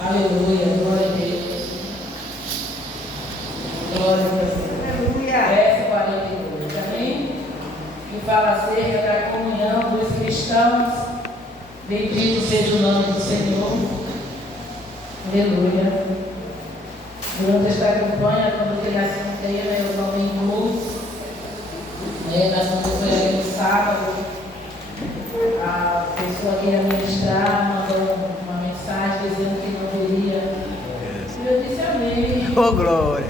Aleluia, glória a Deus. Glória a Deus. Aleluia. Verso 42, amém? Que fala acerca da comunhão dos cristãos. Bendito seja o nome do Senhor. Aleluia. Durante esta campanha, quando ele assunteia, os domingos, na Santa Feira no sábado, a pessoa que ia ministrar mandou uma mensagem dizendo que não viria. E eu disse amém. Oh, glória.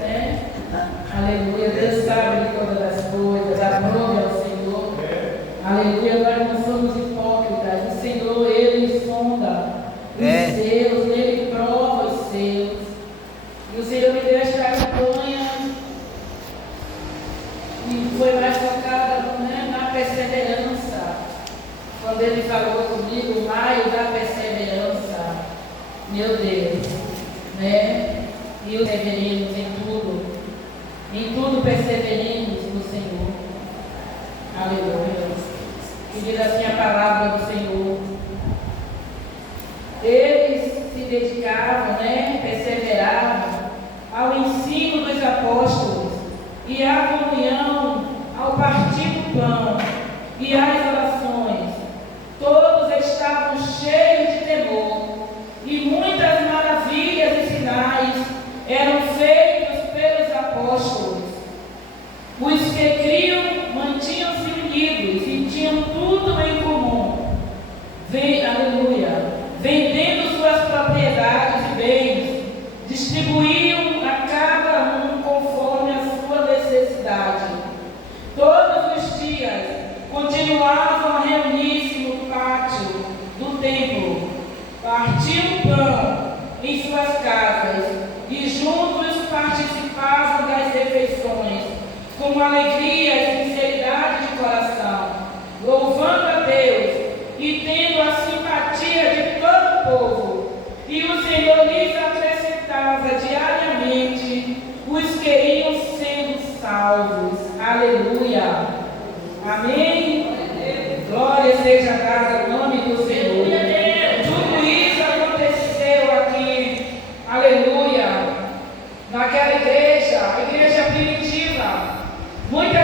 Aleluia. Deus sabe de todas as coisas. Aprove ao Senhor. Aleluia. Nós não somos hipócritas. O Senhor, Ele sonda os seus, Ele prova os seus. E o Senhor me deu esta campanha e foi mais focada, na perseverança. Quando Ele falou comigo, maio da perseverança, meu Deus, E o perseveremos em tudo perseveremos no Senhor. Aleluia. E diz assim a palavra do Senhor. Eles se dedicavam, perseveravam ao ensino dos apóstolos e à comunhão, ao partir do pão e às orações. Todos estavam cheios de temor e muitas maravilhas e sinais eram feitos pelos apóstolos. Os que criam mantinham-se unidos e tinham tudo em comum. Aleluia. Vendendo suas propriedades e bens, distribuíam a cada um conforme a sua necessidade. Todos os dias continuavam a reunir-se no pátio do templo, partiam o pão em suas casas e juntos participavam das refeições, com alegria e sinceridade de coração, louvando a Deus e tendo a simpatia de todo o povo. E o Senhor lhes acrescentava diariamente os que iam sendo salvos. Aleluia. Amém. Glória seja dada ao nome do Senhor. Tudo isso aconteceu aqui. Aleluia. Naquela igreja, a igreja primitiva. Muitas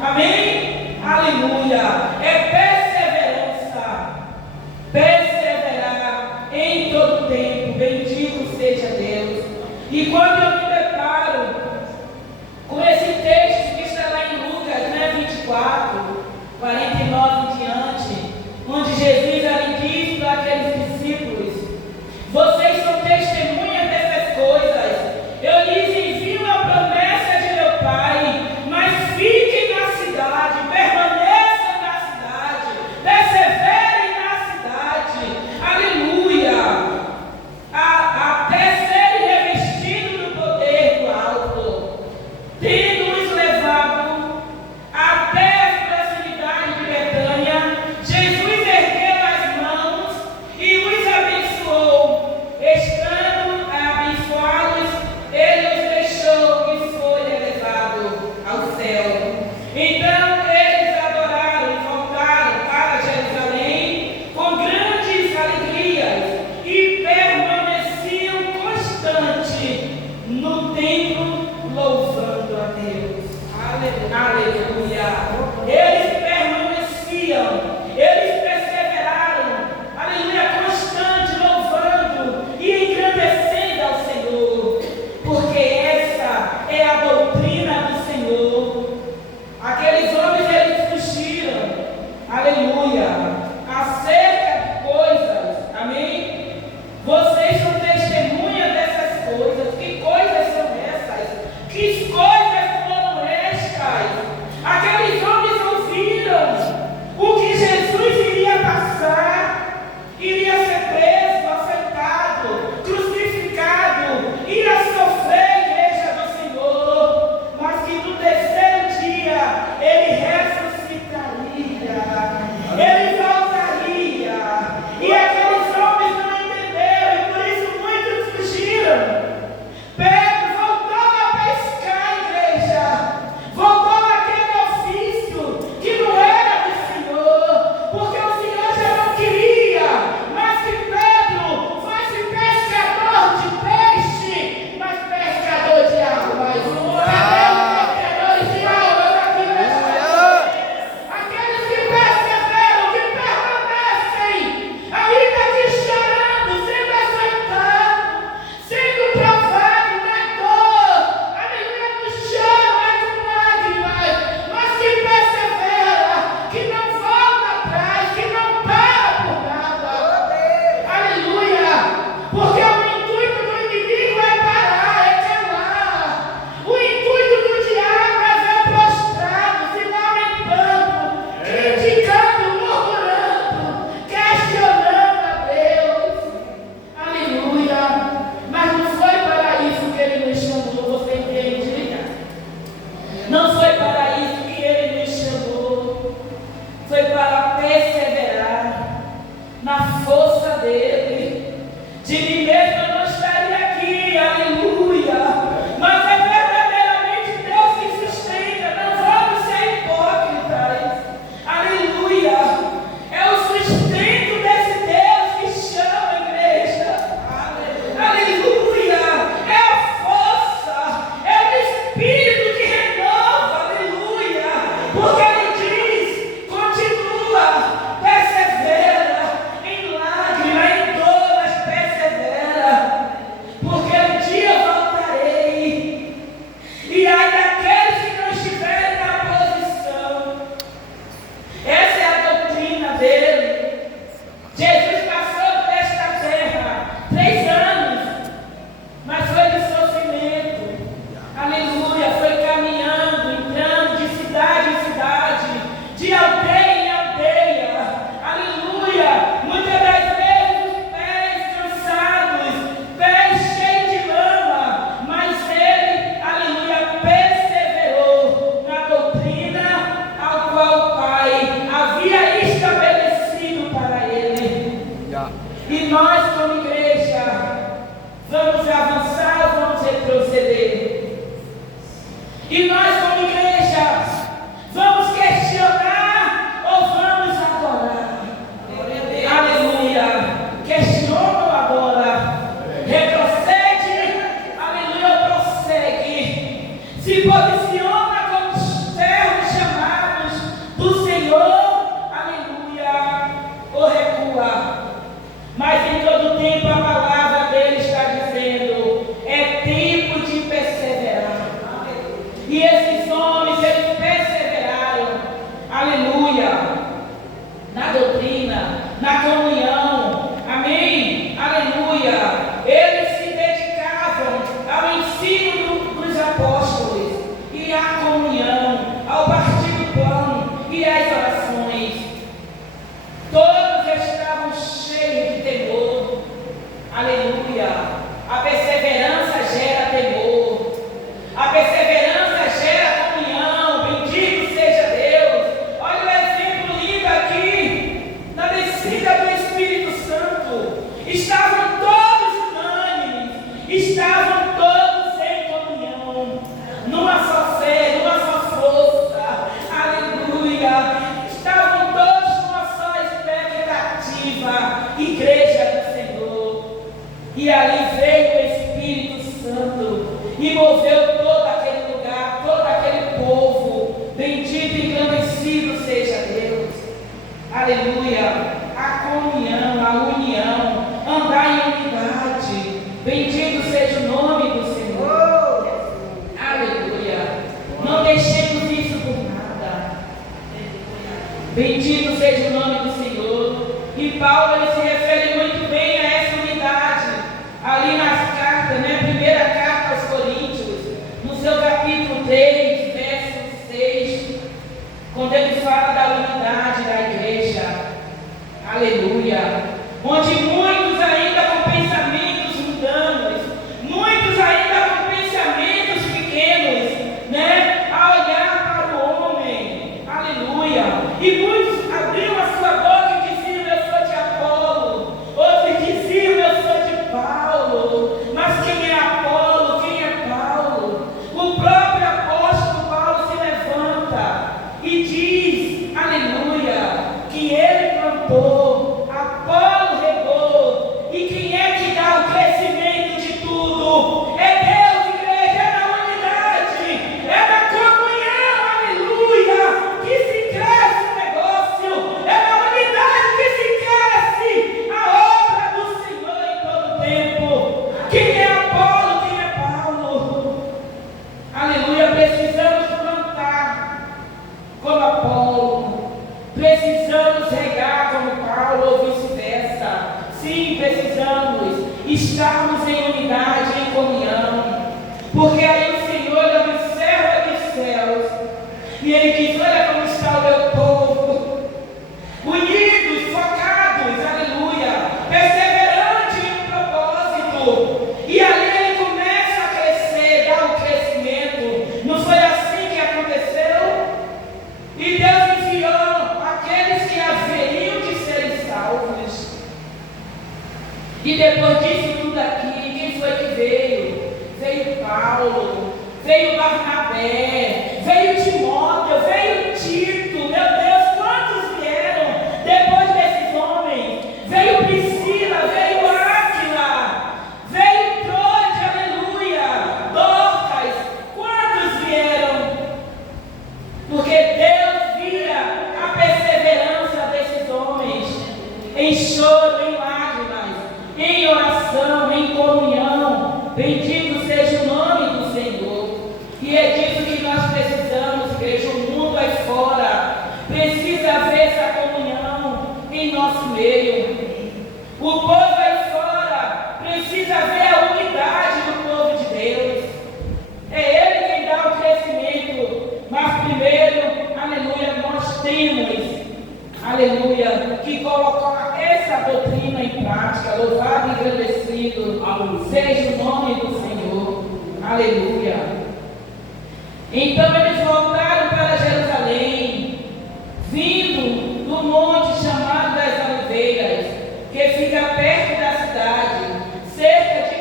Amém? Aleluia. É perseverança. Perseverar em todo tempo. Bendito seja Deus. E quando eu me deparo com esse texto que está lá em Lucas, né, 24, 49 em diante, onde Jesus ali diz para aqueles discípulos: vocês são testemunhas dessas coisas. Eu lhes envio a promessa de meu Pai, mas fiquem na cidade, permaneçam na cidade, perseverem na cidade. Aleluia! Até serem revestidos do poder do alto, tendo-os levado até as proximidades de Betânia. Jesus ergueu as mãos e os abençoou. Estando abençoados, ele os deixou e foi elevado ao céu. Então eles adoraram e voltaram para Jerusalém com grandes alegrias e permaneciam constantes no templo, louvando a Deus. Aleluia. Eles permaneciam, eles perseveraram, aleluia, constante, louvando e engrandecendo ao Senhor, porque essa é a doutrina do Senhor. Aqueles homens, eles fugiram, aleluia, acerca de coisas, amém? Vocês são testemunhas dessas coisas. Que coisas são essas? Que coisas foram estas? Aqueles homens ouviram o que Jesus iria passar, iria ser preso, açoitado, crucificado, iria sofrer a igreja do Senhor, mas que no terceiro dia ele ressuscitaria, ele voltaria. E aqueles homens não entenderam, e por isso muitos fugiram. Pedro voltou a pescar, igreja, voltou naquele ofício que não era do Senhor, porque o Senhor já não queria, mas que Pedro fosse pescador de peixe, mas pescador de almas. Pescadores de almas aqui nesta noite. Aqueles que perseveram, que permanecem, ainda que chorando, sendo açoitado, sendo provado na dor, aleluia, no chão, com lágrimas, mas que persevera, que não volta atrás, que não para por nada. Aleluia! Porque o intuito do inimigo é parar, é calar. O intuito do diabo é ver prostrado, se lamentando, criticando, murmurando, questionando a Deus. Aleluia! Mas não foi para isso que ele nos chamou, você entende? Não foi para isso que ele nos chamou. Foi para perseverar na força dele. De mim mesmo eu não estaria aqui, aleluia. Mas é verdadeiramente Deus que sustenta. Não vamos ser hipócritas, aleluia. É o sustento desse Deus que chama a igreja, aleluia. É a força, é o Espírito que renova, aleluia. Porque ele diz: continua, persevera, em lágrima, em dor, mas persevera, porque um dia eu voltarei. E ai daqueles que não estiverem na posição. Essa é a doutrina dele. Jesus passou por esta terra 3 anos, mas foi de sofrimento, aleluia. Foi caminhando, entrando de cidade em cidade, aleluia, a comunhão, a união, andar em unidade. Bendito seja o nome do Senhor. Aleluia. Não deixemos isso por nada. Bendito seja o nome do Senhor. E Paulo ele se refere muito bem a essa unidade ali nas cartas, né? Primeira carta aos Coríntios, no seu capítulo 3, verso 6, quando ele fala da unidade da igreja. Aleluia. Onde muitos ainda com pensamentos mundanos, muitos ainda com pensamentos pequenos, né? A olhar para o homem. Aleluia. E muitos abriram a sua boca e diziam: eu sou de Apolo. Outros diziam: eu sou de Paulo. Mas quem é Apolo? Quem é Paulo? O próprio apóstolo Paulo se levanta e diz, aleluia, que ele plantou, Apolo regou, e quem é que dá o crescimento de tudo? É Deus, igreja, é na unidade, é na comunhão, aleluia, que se cresce o negócio, é na unidade que se cresce a obra do Senhor em todo tempo. Quem é Apolo? Quem é Paulo? Aleluia, precisamos plantar como Apolo, precisamos regar como Paulo ou vice-versa. Sim, precisamos estarmos em unidade, em comunhão, porque aí o Senhor ele observa dos céus e ele diz: olha como está o meu povo, unidos, focados, aleluia, perseverantes em um propósito. E ali ele começa a crescer, dá um crescimento. Não foi assim que aconteceu? E Deus enviou aqueles que haveriam de serem salvos. E depois disso tudo aqui, quem foi que veio? Veio Paulo, veio Barnabé, veio Timóteo, veio Tito. Meu Deus, quantos vieram depois desses homens? Veio Priscila, veio Áquila, veio Troade, aleluia, Dorcas. Quantos vieram? Porque Deus via a perseverança desses homens em choro, em lágrimas, em oração, em comunhão. Bendito seja o nome do Senhor. E é disso que nós precisamos, igreja. O mundo aí fora precisa haver essa comunhão em nosso meio. O povo aí fora precisa ver a unidade do povo de Deus. É Ele quem dá o crescimento. Mas primeiro, aleluia, nós temos, aleluia, que colocar essa doutrina em prática. Louvado e agradecido seja o nome do Senhor. Aleluia. Então eles voltaram para Jerusalém, vindo do monte chamado das Oliveiras, que fica perto da cidade, cerca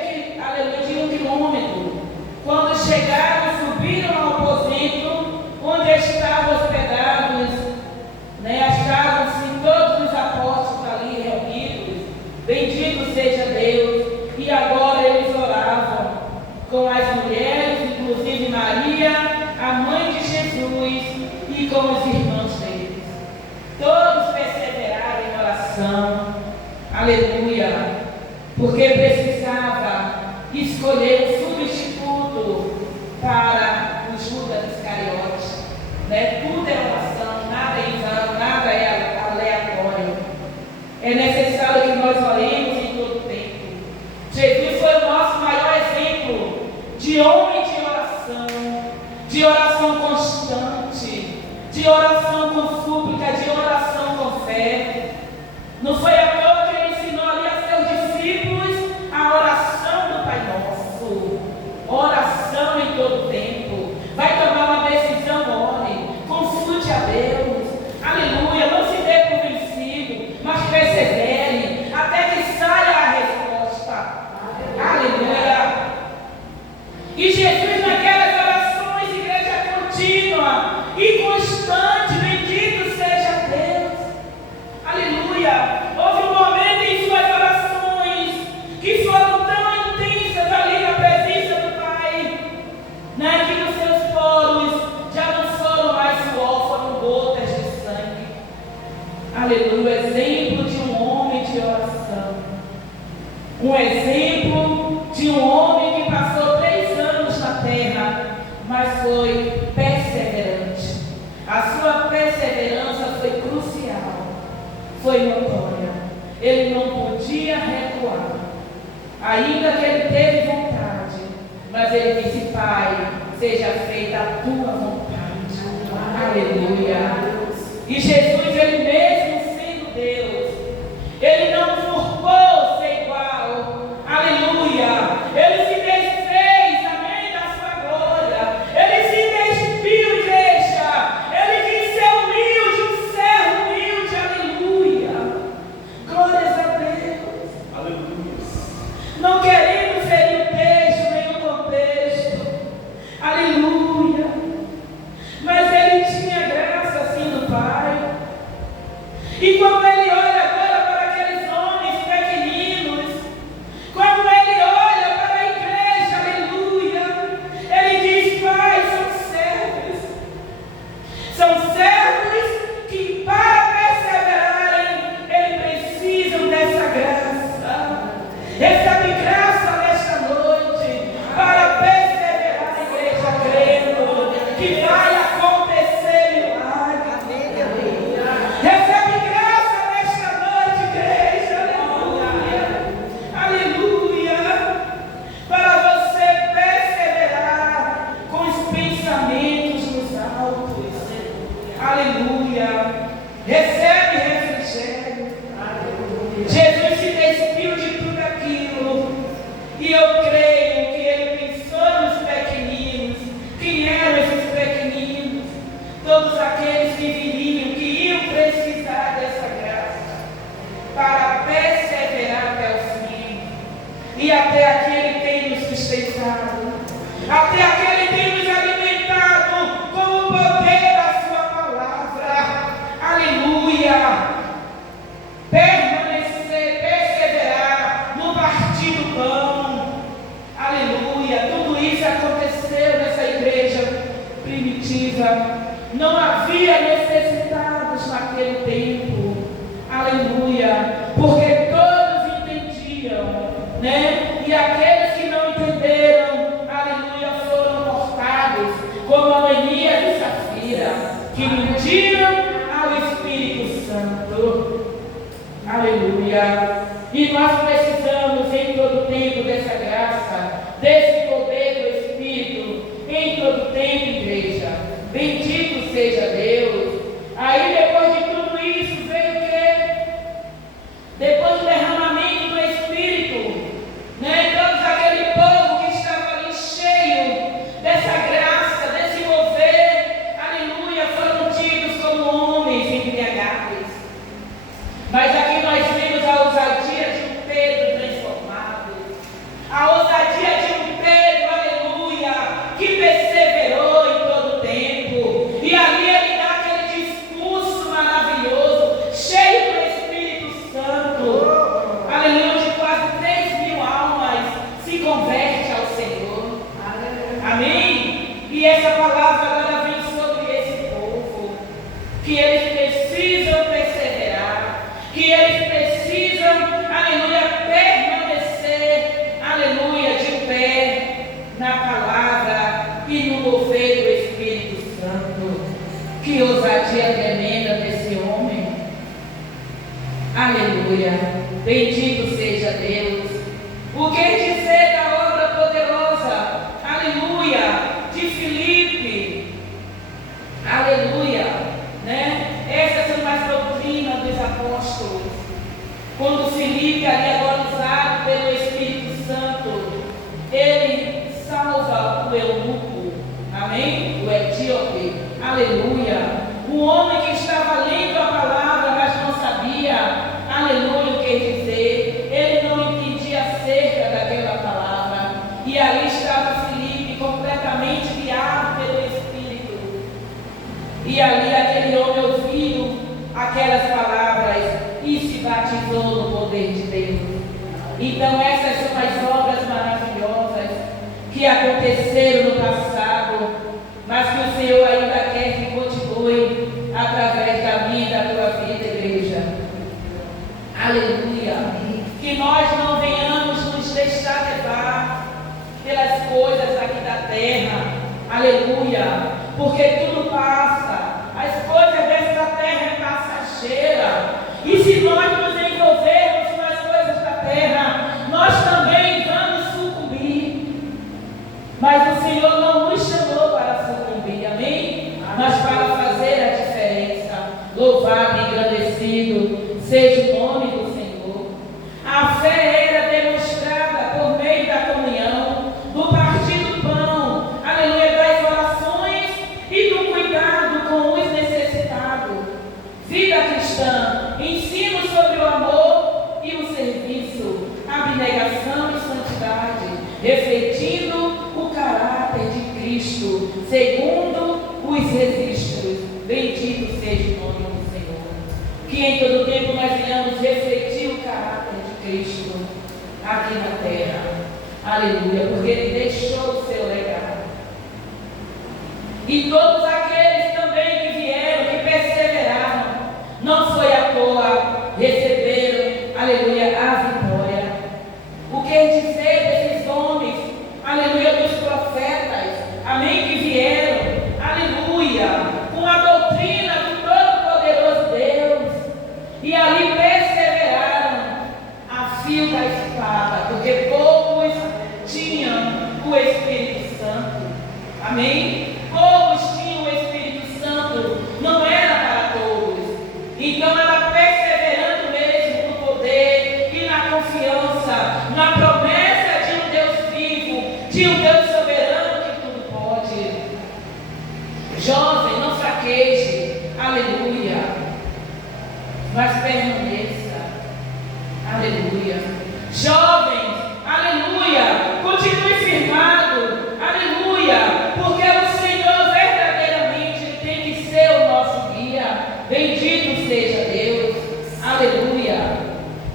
de 1 quilômetro. Quando chegaram, subiram ao aposento onde estavam hospedados, né? Estavam-se todos os apóstolos ali reunidos. Bendito seja Deus. E agora eles oravam com as mulheres, inclusive Maria, a mãe de Jesus, e com os irmãos deles. Todos perseveraram em oração. Aleluia. Porque precisava escolher um substituto para o Judas Iscariote, né? Tudo é oração, nada é em vão, nada é aleatório. É necessário que nós oremos em todo tempo. Jesus foi o nosso maior exemplo de homem de oração constante, de oração com súplica, de oração com fé. Não foi à toa que ele ensinou ali a seus discípulos a oração do Pai Nosso. Oração em todo tempo. Vai tomar uma decisão, ore, consulte a Deus. Aleluia, não se dê por vencido, mas persevere até que saia a resposta. Aleluia. E Jesus naquelas orações, igreja contínua e constante, bendito seja Deus. Aleluia. Houve um momento Aleluia, exemplo de um homem de oração. Um exemplo de um homem que passou 3 anos na terra, mas foi perseverante. A sua perseverança foi crucial, foi notória. Ele não podia recuar, ainda que ele teve vontade, mas ele disse: Pai, seja feita a tua vontade. Aleluia. E Jesus, ele mesmo sendo Deus, ele não usurpou ser igual. Aleluia. Ele se desfez, amém, da sua glória. Ele se despiu, igreja. Ele quis ser humilde, um servo humilde. Aleluia. Glórias a Deus. Aleluia. Não querendo ferir o texto, nem o contexto. Aleluia. Mas ele tinha graça assim do Pai. E quando ele olha agora para aqueles homens pequeninos, quando ele olha para a igreja, aleluia, ele diz: Pai, são servos que para perseverarem, eles precisam dessa graça. Recebe graça nesta noite para perseverar, igreja, crendo que vai acontecer milagre. Recebe graça nesta noite, igreja, aleluia, aleluia, para você perseverar com os pensamentos nos altos, aleluia. Recebe refrigério. Jesus se despiu de tudo aquilo, e eu creio que ele pensou nos pequeninos. Quem eram esses pequeninos? Todos aqueles que viriam, que iam precisar dessa graça para perseverar até o fim. E até aqui ele tem nos sustentado, até aqui ele tem nos alimentado com o poder da sua palavra. Aleluia. Permanecer, perseverar no partir do pão. Aleluia. Tudo isso aconteceu nessa igreja primitiva. Não havia necessitados naquele tempo. Aleluia. Porque todos entendiam, né? E aqueles que não entenderam, aleluia, foram cortados como Ananias e Safira, que mentiram ao Espírito Santo. Aleluia. E nós precisamos em todo tempo dessa graça, desse poder do Espírito, em todo tempo, igreja. Bendito seja Deus. Aí depois de tudo isso veio o quê? Depois do derramamento do Espírito, né? Todos aquele povo que estava ali cheio dessa graça, desse mover, aleluia, foram tidos como homens embriagados. Mas aqui nós vemos a ousadia de um Pedro transformado, a ousadia de um Pedro, aleluia, que perseverou em todo o tempo. E ali ele dá aquele discurso maravilhoso, cheio do Espírito Santo, aleluia, de quase 3.000 almas se converte ao Senhor. Amém? E essa palavra agora vem sobre esse povo, que eles precisam perseverar, que eles precisam, aleluia, permanecer, aleluia, de pé na palavra e no mover do Espírito Santo. Que ousadia tremenda desse homem. Aleluia. Bendito seja Deus. O que dizer da obra poderosa, aleluia, de Filipe? Aleluia, né? Essas são as doutrinas dos apóstolos. Quando Filipe, ali agora usado pelo Espírito Santo, ele salva o eunuco, amém? O etíope, aleluia. O homem que estava lendo a palavra, mas não sabia, aleluia, o que dizer. Ele não entendia acerca daquela palavra. E ali estava Filipe, completamente guiado pelo Espírito. E ali aquele homem ouviu aquelas palavras e se batizou no poder de Deus. Então essas são as obras maravilhosas que aconteceram no passado, mas que o Senhor ainda quer que continue através da minha e da tua vida, igreja. Que nós não venhamos nos deixar levar pelas coisas aqui da terra. Aleluia. Porque tudo passa. As coisas dessa terra é passageira. E se nós nos envolvermos com as coisas da terra, nós também vamos sucumbir. Mas o Senhor não nos chamou para sucumbir, amém? Mas para fazer a diferença. Louvado e engrandecido seja o nome do Senhor. A fé era demonstrada por meio da comunhão, do partir do pão, aleluia, das orações e do cuidado com os necessitados. Vida cristã, ensino sobre o amor e o serviço, abnegação e santidade, refletindo o caráter de Cristo, segundo os registros. Bendito seja o nome do Senhor. Que em todo tempo nós venhamos refletir o caráter de Cristo aqui na terra. Aleluia, porque Ele deixou o seu legado. E todos aqueles também que vieram, que perseveraram, não foi à toa, receberam, aleluia, a vitória. O que dizer desses homens, aleluia, dos profetas, amém, que vieram, aleluia, com a doutrina do Todo-Poderoso Deus, e ali perseveraram a fio da espada, porque poucos tinham o Espírito Santo, amém? Poucos tinham o Espírito Santo, não era para todos. Então era perseverando mesmo no poder e na confiança, na promessa de um Deus vivo, de um Deus soberano que tudo pode. Jovem, não fraqueje, aleluia, mas permaneça, aleluia. Jovens, aleluia, continue firmado, aleluia, porque o Senhor verdadeiramente tem que ser o nosso guia. Bendito seja Deus, aleluia.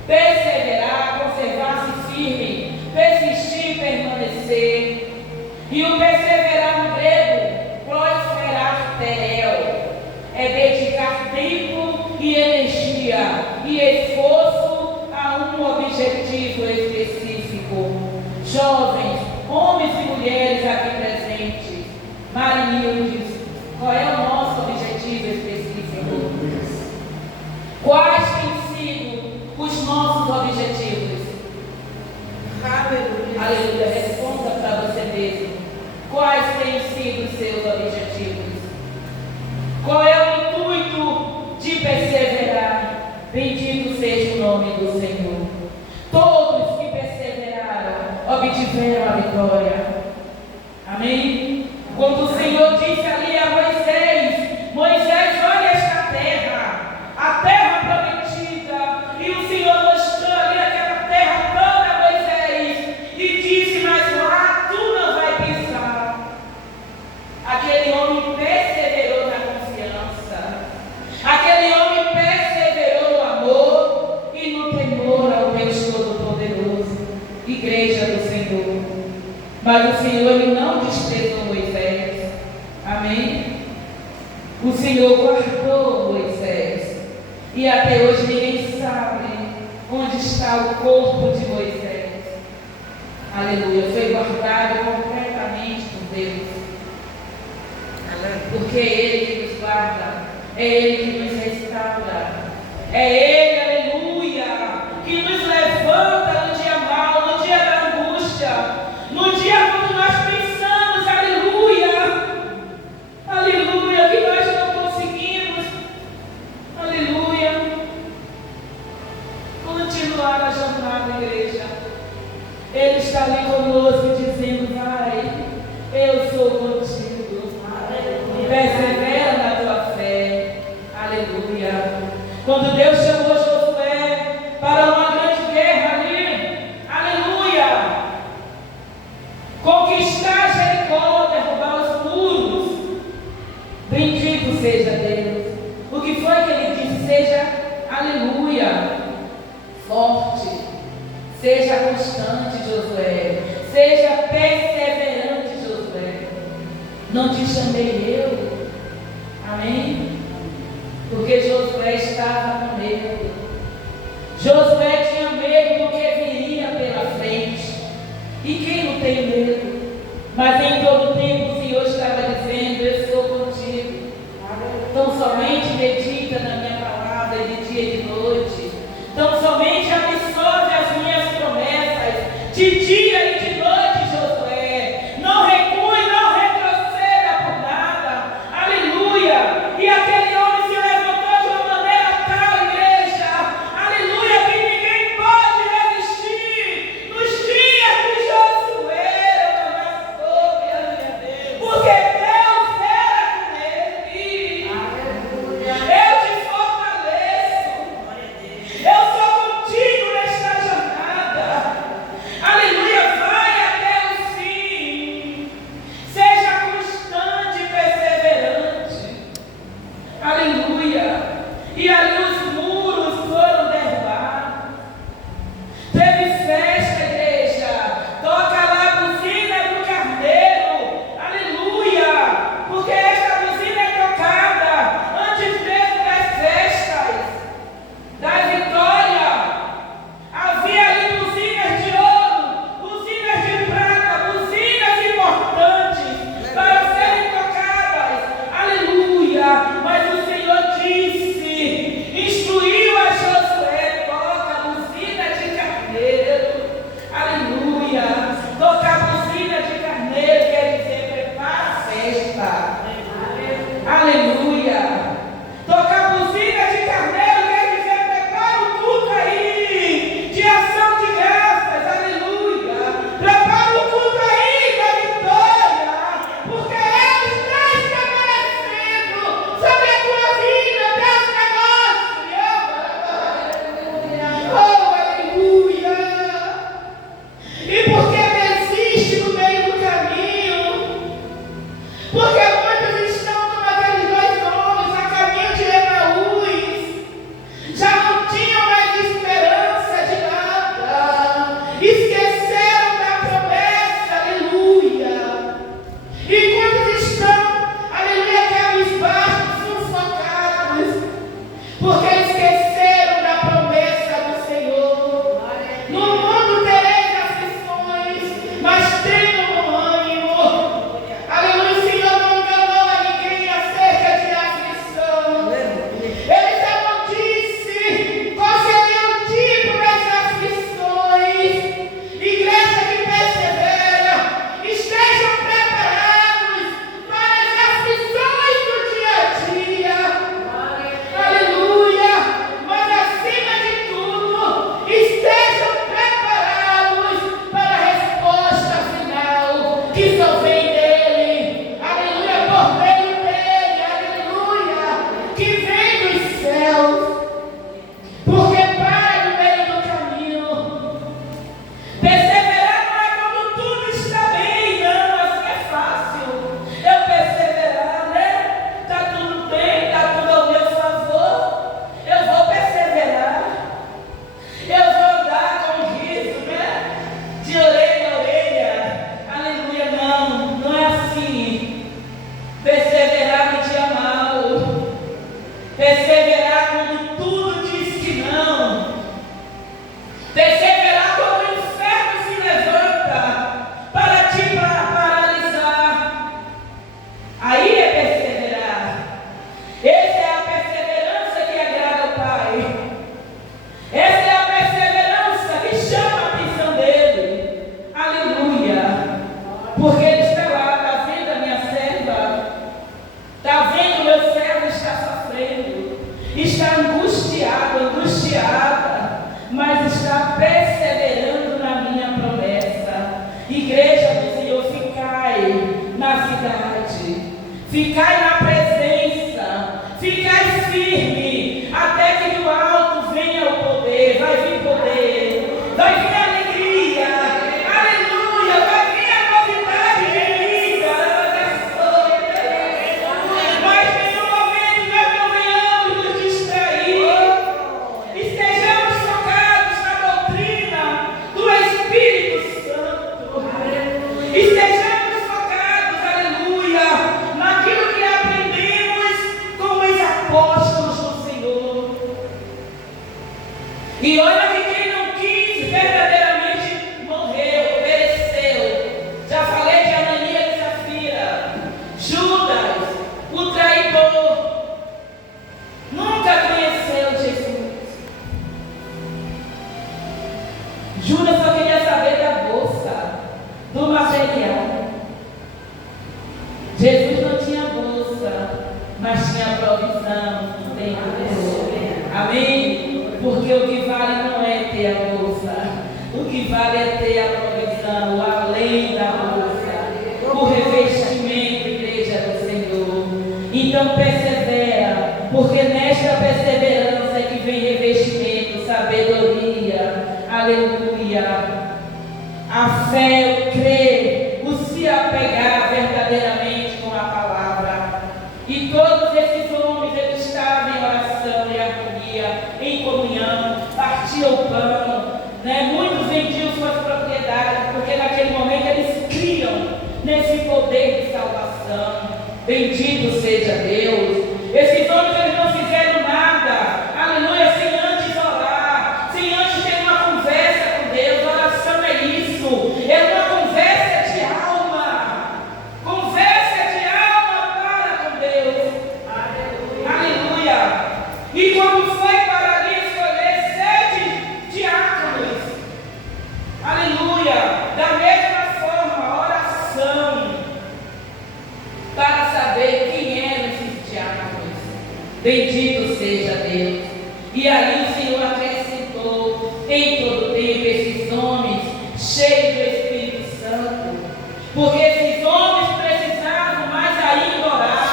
Perseverar, conservar-se firme, persistir e permanecer. E o perseverar no grego, prosperar terel, é dedicar tempo e energia e esforço a um objetivo específico. Jovens, homens e mulheres aqui presentes, marinhos, qual é o nosso objetivo específico? Quais têm sido os nossos objetivos? Aleluia. Aleluia. Responda para você mesmo. Quais têm sido os seus objetivos? Qual é o intuito de perseverar? Bendito seja o nome do Senhor. Todos que perseveraram obtiveram a vitória. Amém? Quando o Senhor disse ali a Moisés: Moisés, olha esta terra, a terra prometida. E o Senhor mostrou ali aquela terra toda a Moisés e disse: mas lá tu não vai pisar. Aquele homem perseverou na confiança. Aquele homem perseverou no amor e no temor ao Deus Todo-Poderoso. Igreja do Senhor. Mas o Senhor, Ele não desprezou Moisés. Amém? O Senhor guardou Moisés. E até hoje ninguém sabe onde está o corpo de Moisés. Aleluia. Foi guardado completamente por Deus. Porque é Ele que nos guarda. É Ele que nos restaura. É Ele, aleluia, que nos levanta no dia mau, no dia da angústia, no dia quando nós pensamos, aleluia, aleluia, que nós não conseguimos, aleluia, continuar a jornada, igreja. Ele está ali conosco dizendo: vai, eu sou contigo, aleluia. Persevera na tua fé, aleluia. Quando Deus chamou Josué para uma grande guerra ali, aleluia, conquistar Jericó, derrubar os muros, bendito seja Deus. O que foi que ele disse? Seja, aleluia, forte, seja constante, Josué, seja perseverante, Josué. Não te chamei eu, amém? Porque Josué estava com medo. Josué tinha medo do que somente medita na minha palavra de dia e de noite. Tão somente absorve as minhas promessas de dia e de noite, Josué. Não recue, não retroceda por nada. Aleluia. E aquele homem se levantou de uma maneira tal, igreja. Aleluia, que ninguém pode resistir nos dias de Josué. Porque Deus era com ele. Eu te fortaleço. Eu sou contigo nesta jornada. Aleluia, vai até o fim. Seja constante e perseverante. Aleluia. E ali os muros foram derrubados. Teve festa, igreja. Toca lá a buzina do carneiro. Aleluia. Porque esta buzina é tocada antes mesmo das festas, da vitória. Havia ali buzinas de ouro, buzinas de prata, buzinas importantes para serem tocadas. Aleluia. Mas o Senhor disse, instruiu a Josué: toca a buzina de carneiro. Aleluia. Tocar a buzina de carneiro quer dizer prepara a festa. Aleluia. Tocar a buzina de carneiro quer dizer prepara o culto aí de ação de graças. Aleluia. Prepara o culto aí da vitória, porque Ele está estabelecendo sobre a tua vida, teus negócios. Oh, aleluia. E porque desiste no meio do caminho, porque muitos estão como aqueles dois homens a caminho de Emaús, já não tinham mais esperança de nada, esqueceram da promessa, aleluia. E quantos estão, aleluia, cabisbaixos, sufocados, porque esqueceram da promessa do Senhor. No mundo tereis aflições, mas tenham bom ânimo. Aleluia, o Senhor não enganou a ninguém acerca de aflição. Ele já não disse qual seria o tipo das aflições. Igreja que persevera, estejam preparados para as aflições do dia a dia. Aleluia. Mas acima de tudo, estejam preparados para a resposta final, que só vem dele. Aleluia, por meio dele. Aleluia, que vem dos céus. Porque para no meio do caminho. Perseverar não é quando tudo está bem, não, assim é fácil. Eu perseverar, né? Está tudo bem, está tudo ao meu favor. Eu vou perseverar. Eu vou andar com um riso, né? De orelha a orelha. Aleluia, não, não é assim. Perseverar no dia mau. Perseverar quando tudo diz que não. Perseverar quando o inferno se levanta para te paralisar. Aí é perseverar. Essa é a perseverança que agrada ao Pai. Essa é a perseverança que chama a atenção dele. Aleluia. Porque ele está lá, está vendo a minha serva, está vendo o meu servo está sofrendo, está angustiada, mas está perseverando na minha promessa. Igreja do Senhor, ficai na cidade, ficai na presença, ficai firme, até que do alto venha o poder. Vai vir poder, vai vir alegria, aleluia, vai vir a novidade de vida. Mas nenhum momento nós não venhamos nos distrair, estejamos focados na doutrina do Espírito Santo, estejamos focados, aleluia, naquilo que aprendemos com os apóstolos do Senhor. E olha que quem não quis verdadeiramente morreu, pereceu. Já falei de Ananias e Safira, Judas, o traidor. Amém? Porque o que vale não é ter a bolsa, o que vale é ter a provisão, além da bolsa, o revestimento, igreja do Senhor. Então persevera, porque nesta perseverança é que vem revestimento, sabedoria, aleluia. A fé, o crer, o se apegar verdadeiramente com a palavra. E todos esses homens, eles estavam em oração e harmonia, em comunhão, partiam o pão, né? Muitos vendiam suas propriedades, porque naquele momento eles criam nesse poder de salvação. Bendito seja Deus. Esses homens, eles não fizeram nada, aleluia, sem antes orar, sem antes ter uma conversa com Deus. Oração é isso, é uma conversa de alma, para com Deus. Aleluia. E quando foi para ali escolher 7 diáconos, aleluia, da mesma forma, oração, para saber quem eram esses diáconos. Bendito seja Deus. E ali o Senhor acrescentou em todo tempo esses homens cheios do Espírito Santo, porque esses homens precisavam mais ainda orar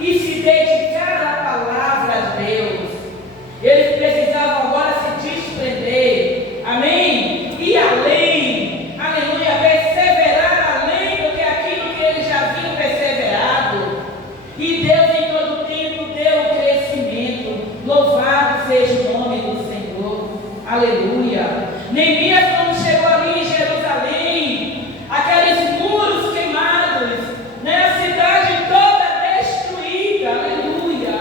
e se dedicar à palavra de Deus. Eles precisavam agora se desprender, amém? E além, aleluia, perseverar além do que aquilo que eles já haviam perseverado. E Deus em todo tempo deu o crescimento. Louvado seja o nome do Senhor, aleluia. Neemias, quando chegou ali em Jerusalém, aqueles muros queimados, né? A cidade toda destruída, aleluia.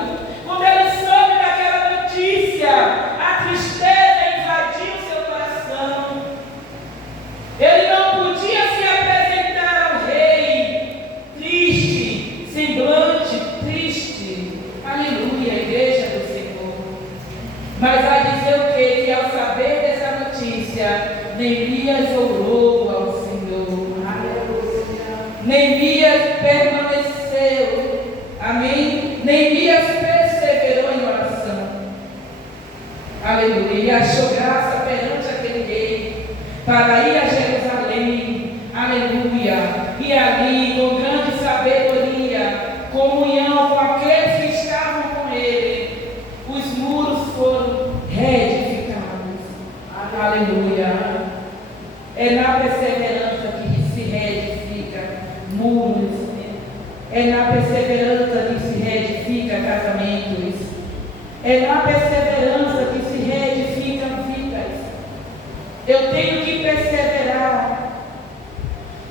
Quando ele soube daquela notícia, a tristeza invadiu seu coração. Ele não podia se apresentar ao rei triste, semblante triste, aleluia, igreja do Senhor. Mas vai dizer o quê? Que ao saber dessa notícia, Neemias orou ao Senhor. Neemias permaneceu. Amém? Neemias perseverou em oração. Aleluia. E achou graça perante aquele rei para ir a Jerusalém. Aleluia. E ali, com grande sabedoria, comunhão com aqueles que estavam com ele, os muros foram reedificados. Aleluia. É na perseverança que se reedifica muros. É na perseverança que se reedifica casamentos. É na perseverança que se reedificam vidas. Eu tenho que perseverar,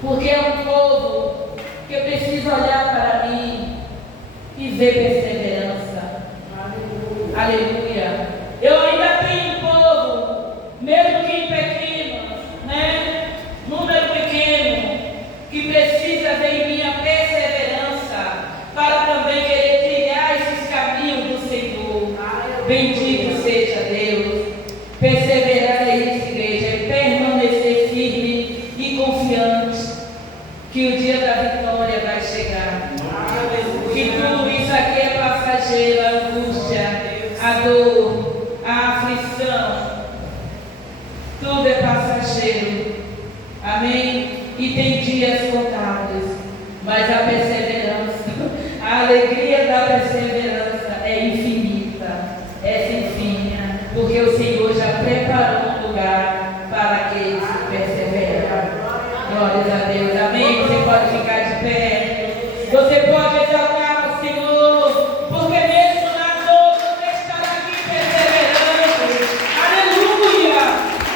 porque é um povo que eu preciso olhar para mim e ver perseverança. Aleluia. Eu ainda tenho um povo, mesmo que pequeno, né? Número pequeno, que precisa ver em minha perseverança para também querer trilhar esses caminhos do Senhor. Bendito seja Deus. Perseverar é isso, igreja, é permanecer firme e confiante que o dia da vitória vai chegar. Que tudo isso aqui é passageiro, a angústia, a dor, a aflição, tudo é passageiro. Amém? E tem dias contados, mas a perseverança, a alegria da perseverança é infinita, é sem fim, porque o Senhor já preparou um lugar para aqueles que perseveram. Glórias a Deus, amém? Você pode ficar de pé, você pode exaltar o Senhor, porque mesmo na dor você estará aqui perseverando. Aleluia!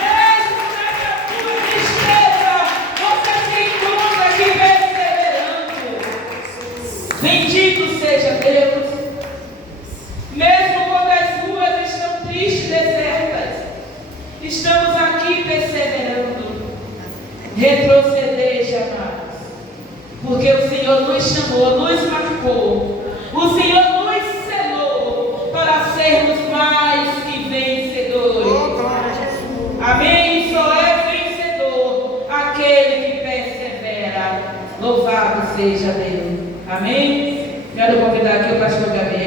Mesmo nessa tua tristeza, você se encontra aqui perseverando. Bendito seja Deus. Mesmo quando as ruas estão tristes, desertas, estamos aqui perseverando. Retroceder jamais, porque o Senhor nos chamou, nos marcou, o Senhor nos selou para sermos mais que vencedores. Amém? Só é vencedor aquele que persevera. Louvado seja Deus. Amém? Quero convidar aqui o pastor Gabriel.